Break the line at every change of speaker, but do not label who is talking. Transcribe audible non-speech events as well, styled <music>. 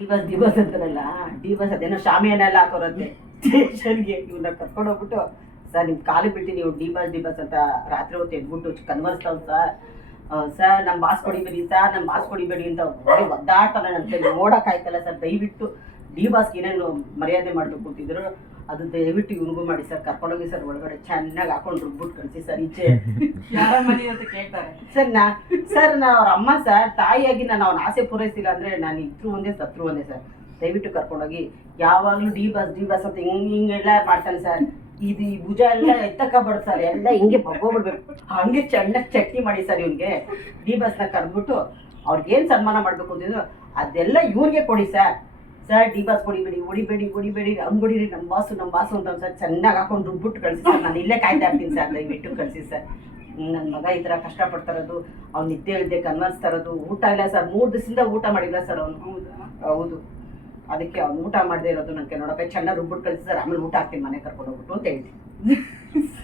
D boss D boss ಅಂತಾರಲ್ಲ D boss ಅದೇನೋ ಶಾಮಿಯಾನ ಎಲ್ಲ ಹಾಕೋರಂತೆ. ಸ್ಟೇಷನ್ಗೆ ಇವನ್ನ ಕರ್ಕೊಂಡು ಹೋಗ್ಬಿಟ್ಟು, ಸರ್ ನಿಮ್ಗೆ ಕಾಲು ಬಿಟ್ಟು ನೀವು ಡಿ ಬಸ್ ಡಿ ಬಸ್ ಅಂತ ರಾತ್ರಿ ಹೊತ್ತು ಎದ್ಬಿಟ್ಟು ಕನ್ವರ್ಸ್ತಾವ್ ಸರ್. ಸರ್ ನಮ್ಮ ಬಾಸ್ ಕೊಡಿಬೇಡಿ ಸರ್ ನಮ್ಮ ಬಾಸ್ ಕೊಡಿಬೇಡಿ ಅಂತ ಒದ್ದಾಡ್ತಾನೆ ನನ್ನ ನೋಡೋಕ್ಕಾಯ್ತಲ್ಲ ಸರ್, ದಯವಿಟ್ಟು. ಡಿ ಬಾಸ್ಗೆ ಏನೇನು ಮರ್ಯಾದೆ ಮಾಡ್ಬೇಕು ಅಂತಿದ್ರು ಅದು ದಯವಿಟ್ಟು ಇವ್ರಿಗೂ ಮಾಡಿ ಸರ್ ಕರ್ಕೊಂಡೋಗಿ ಸರ್ ಒಳಗಡೆ ಚೆನ್ನಾಗಿ ಹಾಕೊಂಡು ರುಬ್ಬಿಟ್ಟು ಕಳಿಸಿ ಸರ್ ಈಚೆ. <laughs>
ಯಾರ ಮನೆ ಅಂತ ಕೇಳ್ತಾರೆ.
ಸರ್ ನಾ ಸರ್ ನಾ ಅವ್ರ ಅಮ್ಮ ಸರ್ ತಾಯಿಯಾಗಿ ನಾನು ಅವ್ನ ಆಸೆ ಪೂರೈಸಿಲ್ಲ ಅಂದ್ರೆ ನಾನು ಇದ್ರು ಒಂದೇ ಸತ್ರು ಒಂದೇ ಸರ್. ದಯವಿಟ್ಟು ಕರ್ಕೊಂಡೋಗಿ ಯಾವಾಗಲೂ ಡಿ ಬಸ್ ಡಿ ಬಸ್ ಅಂತ ಹಿಂಗ್ ಹಿಂಗೆಲ್ಲ ಮಾಡ್ತಾನೆ ಸರ್. ಇದು ಈ ಭುಜ ಎಲ್ಲ ಎತ್ತಕಬಾರ್ದು ಸರ್ ಎಲ್ಲ ಹಿಂಗೆ ಬಗ್ಗೋಗ್ಬಿಡ್ಬೇಕು. ಹಂಗೆ ಚೆನ್ನಾಗಿ ಚಟ್ನಿ ಮಾಡಿ ಸರ್ ಇವ್ನಿಗೆ. ಡಿ ಬಸ್ನ ಕರೆದ್ಬಿಟ್ಟು ಅವ್ರಿಗೇನು ಸನ್ಮಾನ ಮಾಡ್ಬೇಕು ಅಂತಿದ್ರು ಅದೆಲ್ಲ ಇವ್ರಿಗೆ ಕೊಡಿ ಸರ್. ಸರ್ ಡಿ ಬಾಸ್ ಹೊಡಿಬೇಡಿ ಹೊಡಿಬೇಡಿ ಹೊಡಿಬೇಡಿ. ಹಂಗ್ ಹೊಡಿರಿ ನಮ್ಮ ಬಾಸು ನಮ್ಮ ಬಾಸು ಅಂತ ಸರ್ ಚೆನ್ನಾಗಿ ಹಾಕೊಂಡು ರುಬ್ಬಿಟ್ಟು ಕಳಿಸಿ ಸರ್. ನಾನು ಇಲ್ಲೇ ಕಾಯ್ತಾ ಇರ್ತೀನಿ ಸರ್ ದಯವಿಟ್ಟು ಕಳಿಸಿ ಸರ್. ನನ್ನ ಮಗ ಈ ಥರ ಕಷ್ಟಪಡ್ತಾರದು ಅವ್ನು ನಿದ್ದೆ ಇಲ್ಲದೆ ಕನ್ವರ್ಸ್ತಾ ಇರೋದು ಊಟ ಇಲ್ಲ ಸರ್ ಮೂರು ದಿವಸದಿಂದ ಊಟ ಮಾಡಿಲ್ಲ ಸರ್ ಅವನು.
ಹೌದಾ?
ಹೌದು. ಅದಕ್ಕೆ ಅವ್ನು ಊಟ ಮಾಡದೇ ಇರೋದು ನನಗೆ ನೋಡಕ್ಕೆ ಚೆನ್ನಾಗಿ ರುಬ್ಬಿಟ್ಟು ಕಳಿಸಿ ಸರ್. ಆಮೇಲೆ ಊಟ ಹಾಕ್ತೀನಿ ಮನೆ ಕರ್ಕೊಂಡು ಹೋಗ್ಬಿಟ್ಟು ಅಂತ ಹೇಳ್ತೀನಿ. <laughs>